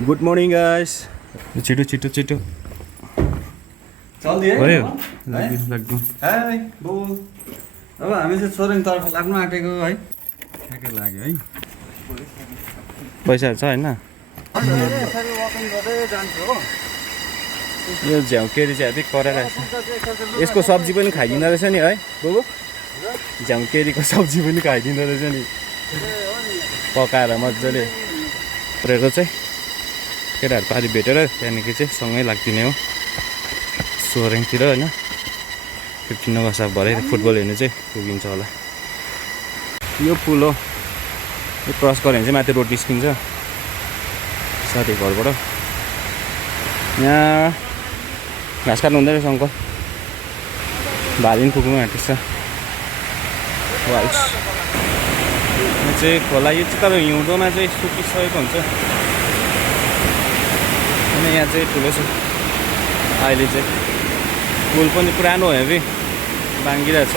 Good morning guys. छिटो छिटो छिटो चल्दिए भयो है लाग्नु है बोल। अब हामी चाहिँ सोरेङतर्फ लाग्नु आँटेको है ठ्याक्कै लाग्यो है। पैसाहरू छ होइन। यसरी वकिङ गर्दै जान्छु हो। यो झ्याउकेरी चाहिँ हेभी कराइरहेको छ। यसको सब्जी पनि खाइदिँदो रहेछ नि है बुबु। झ्याउकेरीको सब्जी पनि खाइदिँदो रहेछ नि पकाएर मजाले परेको चाहिँ केटाहरू पारि भेटेर त्यहाँदेखि चाहिँ सँगै लाग्दिने हो सोरेङतिर होइन। 15 अगस्त भरे फुटबल हेर्नु चाहिँ पुगिन्छ होला। यो पुल हो, यो क्रस गऱ्यो भने चाहिँ माथि रोड निस्किन्छ साथी घरबाट। यहाँ घाँस काट्नु हुँदैन रहेछ अङ्कल। भाली पनि पुग्नु आँटेको छ। वाल्स यो चाहिँ खोला, यो चाहिँ तपाईँ हिउँदोमा चाहिँ सुकिसकेको हुन्छ अनि यहाँ चाहिँ ठुलो छ। अहिले चाहिँ पुल पनि पुरानो हो हेभी बाङ्गिरहेको छ।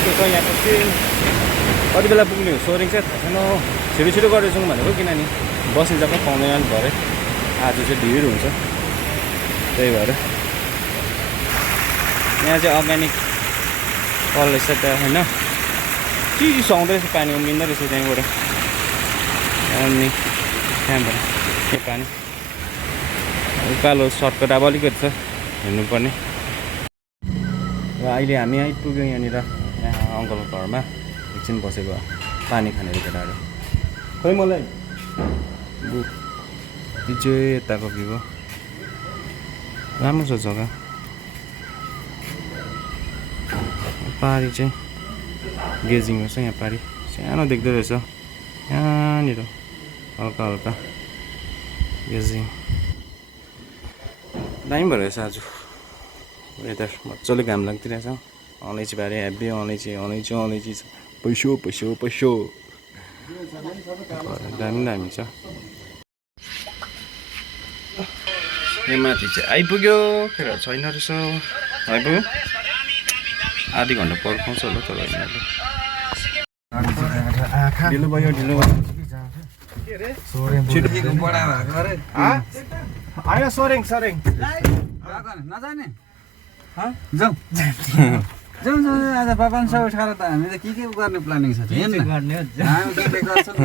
त्यो छ यहाँको चाहिँ कति बेला पुग्ने हो सोरेङ चाहिँ थाहा छैन। छिटो छिटो गरेर जाउँ भनेको, किनभने बस्ने जग्गा पाउँदैन भरे आज चाहिँ भिड हुन्छ। त्यही भएर यहाँ चाहिँ अर्ग्यानिक कल रहेछ त्यहाँ होइन। चिसो आउँदो रहेछ, पानी उम्रिँदो रहेछ त्यहाँबाट। अनि त्यहाँबाट त्यो पानी उकालो सर्टकट अब अलिकति छ हेर्नुपर्ने। र अहिले हामी आइपुग्यौँ यहाँनिर, यहाँ अङ्कलको घरमा एकछिन बसेको पानी खाने केटाहरू। खोइ मलाई यो चाहिँ यताको भ्यू हो, राम्रो छ जग्गा। पारी चाहिँ गेजिङ रहेछ यहाँ, पारी सानो देख्दो रहेछ यहाँनिर हल्का हल्का गेजिङ। दामी भएर रहेछ आज वेदर, मजाले घाम लाग्दिरहेछ। अलैँची बारे हेभी अलैँची अलैँची अलैँची छ, पैसो पैसो पैसो दामी दामी छ। यहाँ माथि चाहिँ आइपुग्यो, खेर छैन रहेछ। आइपुग्यो आधी घन्टा पर्खाउँछ होला तर यिनीहरूले। ढिलो भयो ढिलो भयो। होइन सोरेङ सोरेङ नजाने जाउँ जाउँ जाउँ। आज भगवान् सब उठाएर त हामी त के गर्ने प्लानिङ छ हामी के गर्छौँ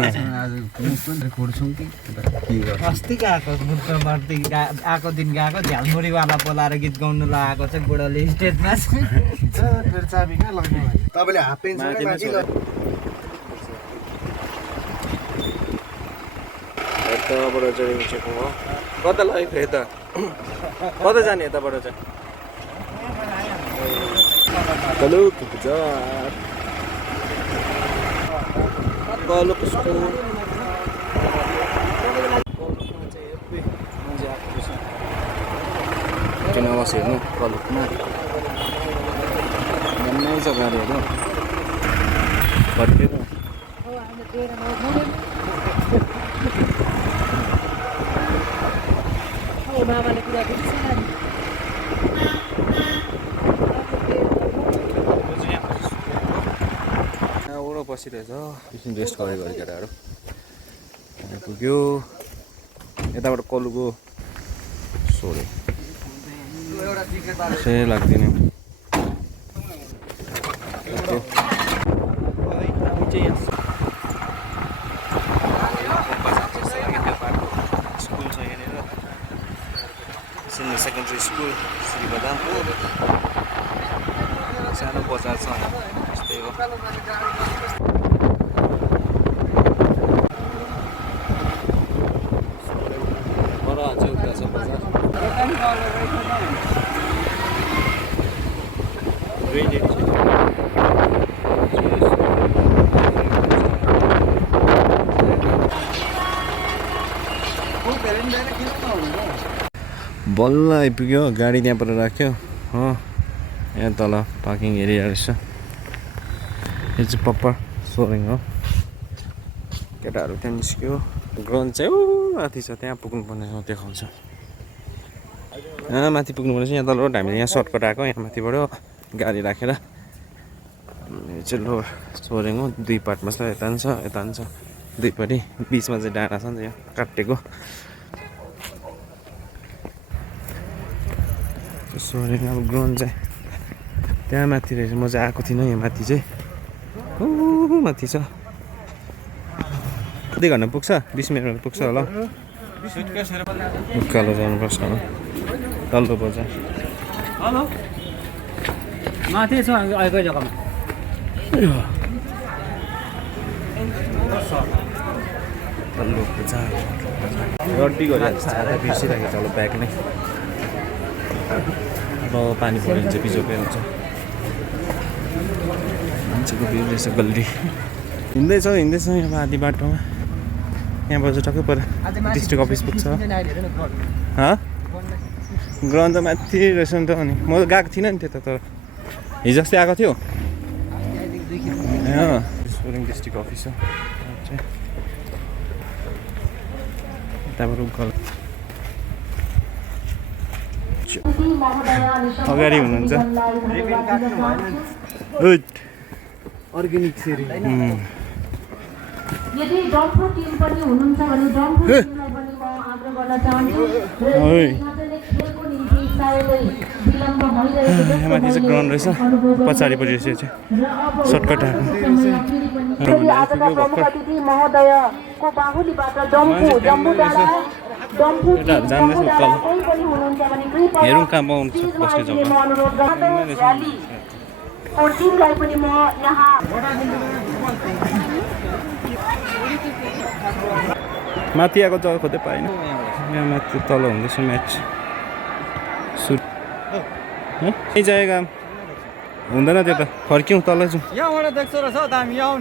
आज खोड्छौँ कि अस्ति गएको बुद्ध मर्ती आएको दिन गएको झ्यालमुरीवाला बोलाएर गीत गाउनु लगाएको चाहिँ बुढोले स्टेजमा। फेरि चाबी कहाँ लग्ने तपाईँले हाफ पेन्ट यताबाट चाहिँ उठेको हो। कता लगेको यता, कता जाने यताबाट चाहिँ हेलो बजार कलको स्कुल किन आवाज हेर्नु कलकमा दामी छ गाडीहरू भर्खेर। बाबाले कुरा ओरो बसिरहेछ एकछिन रेस्ट गरे गरे केटाहरू। पुग्यो यताबाट कलुको सोरे त्यसै लाग्दिने। स्कुल छ यहाँनिर, सिनियर सेकेन्ड्री स्कुल श्री बदामपुर। सानो बजार छ त्यस्तै हो। पर अझै उता छ बजार। बल्ल आइपुग्यो, गाडी त्यहाँ पर राख्यो हो। यहाँ तल पार्किङ एरिया रहेछ। यो चाहिँ प्रपर सोरेङ हो। केटाहरू त्यहाँ निस्क्यो। ग्राउन्ड चाहिँ ऊ माथि छ, त्यहाँ पुग्नुपर्ने देखाउँछ। माथि पुग्नुपर्ने चाहिँ यहाँ तलबाट हामीले यहाँ सर्टकट आएको, यहाँ माथिबाट गाडी राखेर। यो चाहिँ लोवर सोरेङ हो, दुई पार्टमा छ, यता पनि छ यता पनि छ दुईपट्टि। बिचमा चाहिँ डाँडा छ नि त यहाँ काटेको। सोरेङ अब ग्राउन्ड चाहिँ त्यहाँ माथि रहेछ। म चाहिँ आएको थिइनँ यहाँ माथि चाहिँ। माथि छ। कति घन्टा पुग्छ? 20 मिनटमा पुग्छ होला। उकालो जानुपर्छ होला तल्लो बजार। हेलो माथि छ अर्कै जग्गामा। तल्लो बजार रड्डी गरिहाल्छ। छाता बिर्सिराखेको छ होला ब्याग नै। अब पानी पऱ्यो भने चाहिँ बिजोकै हुन्छ। मान्छेको भिड रहेछ गल्ली। हिँड्दैछौँ यहाँ आधी बाटोमा। यहाँबाट चाहिँ टक्कै पर डिस्ट्रिक्ट अफिस पुग्छ। ग्राउन्ड त माथि रहेछ नि त। अनि म त गएको थिइनँ नि त्यता, तर हिजो अस्ति आएको थियो। सोरेङ डिस्ट्रिक्ट अफिस हो यताबाट उकालो। अगाडि हुनुहुन्छ अर्ग्यानिक सेरी। यदि डम्फु टिम पनि हुनुहुन्छ भने डम्फु टिमलाई पनि म आग्रह गर्न चाहन्छु। खेलको निम्ति सायदै विलम्ब भइरहेको माथि चाहिँ ग्राउन्ड रहेछ। पछाडिपट्टि रहेछ चाहिँ सर्टकट आएको। आजका प्रमुख अतिथि महोदयको बाहुलीबाट जम्बु डाँडा डम्फु टिम कोही पनि हुनुहुन्छ भने हेरौँ कहाँ पाउँछ बस्ने जग्गा। अनुरोध गर्छु। टिमलाई पनि म यहाँ माथि आएको जग्गा खोज्दै पाएन। यहाँ माथि तल हुँदैछ म्याच सुरु। यही जग्गा हुँदैन त्यो त। फर्क्यौँ तलै जाउँ। यहाँबाट देख्छ रहेछ त हामी यहाँ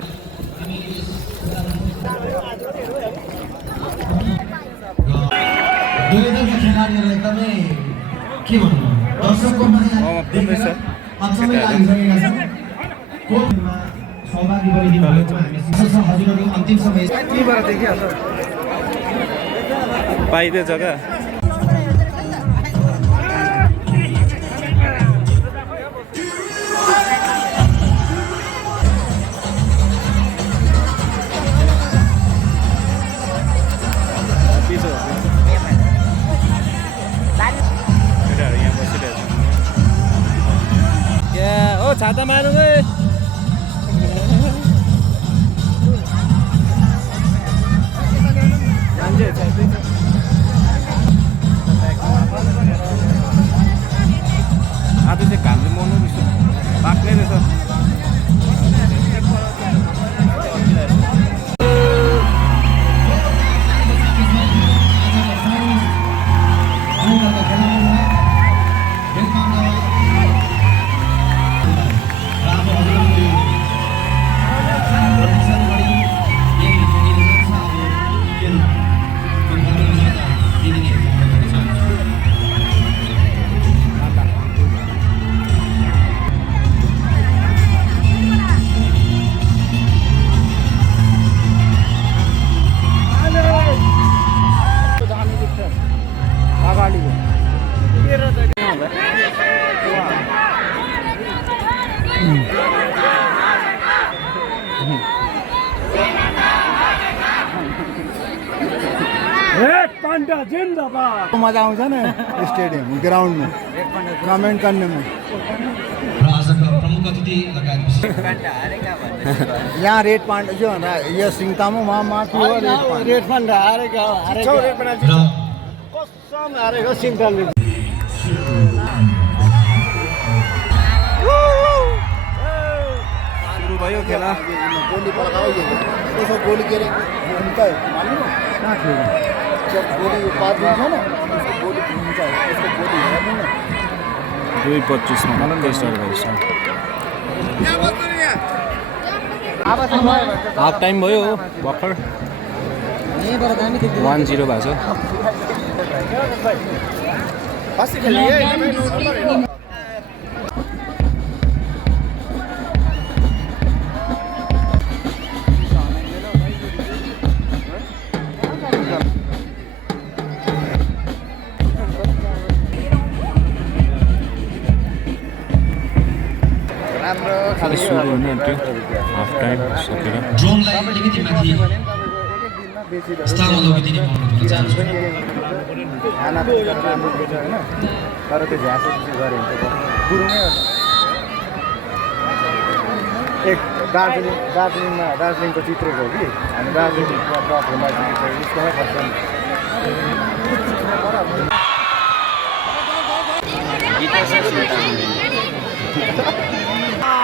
दुवैजना खेलाडीहरुलाई एकदमै के भन्नु दर्शकको माया देखेर अचम्मै लागिसकेका छन्। कोर्टमा सहभागी बनिदिनु भएको हामी हजुरहरूको अन्तिम समय यहीँबाट देखिहाल्छ। पाइदियो जग्गा। छाता मारौँ है। आज चाहिँ घामले मर्नु रहेछ। पाक्ने रहेछ। मजा आउँछ नि स्टेडियम ग्राउन्डमा कमेन्ट गर्नेमा। र आजका प्रमुख अतिथि लगायत यहाँ रेड पान्डा जो यो सिङतामो माथि हो रेड पान्डा हारेको कसम हारेको सिङतामले। सुरु भयो खेला। गोली पड्काओ यसो गोली के अरे कहाँ थियो जब गोली पात हुन्छ न गोली घुम्छ यसको गोली हेर्नु न। 2:25 मा स्टार्ट भएछ। हाफ टाइम भयो भर्खर 1-0 भएको छ। सुरु हुने हाफ टाइम सकेर ड्रोनलाई अलिकति माथि स्थानमा लगिदिने म अनुरोध गर्न चाहन्छु। खाना पनि तर राम्रो दिन्छ होइन, तर त्यो झ्यासो गऱ्यो भने चाहिँ गुरुङै हो। एक दार्जिलिङको चित्रेको हो कि हामी दार्जिलिङको टपमा स्कुलमै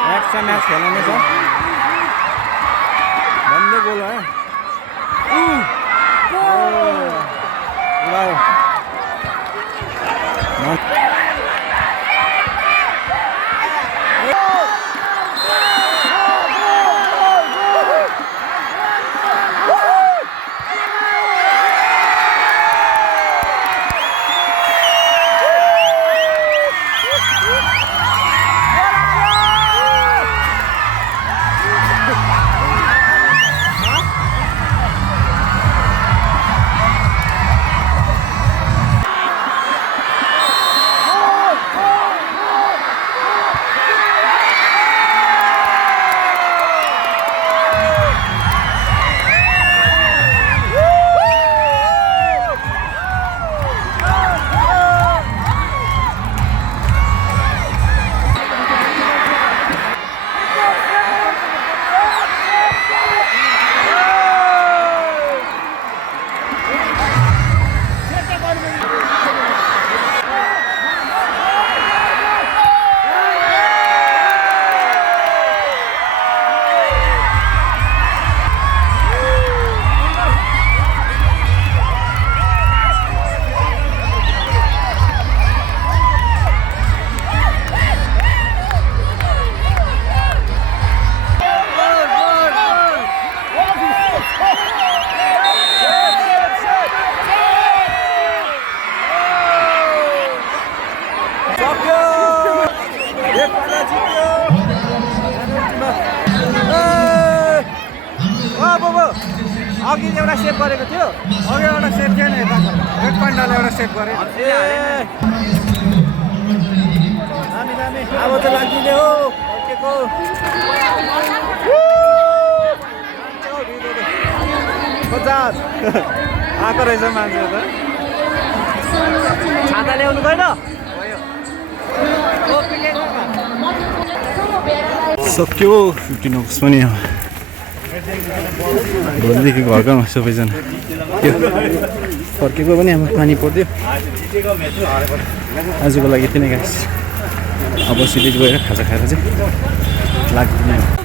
खर्च म्याच खेलाउने छ भन्दै गोल है अघि एउटा सेभ गरेको थियो, अघि एउटा सेभ थिएन, यता एक पन्डाले एउटा सेभ गरे। अब त लाग्दिने हो अर्केको आएको रहेछ मान्छे त। छाता ल्याउनु गएन सक्यो 15 अगस्त पनि भोलिदेखि घर गाउँमा सबैजना त्यो फर्केको पनि अब पानी पर्यो। आजको लागि यति नै गाइस, अब सिधै गएर खाजा खाएर चाहिँ लाग्दैन।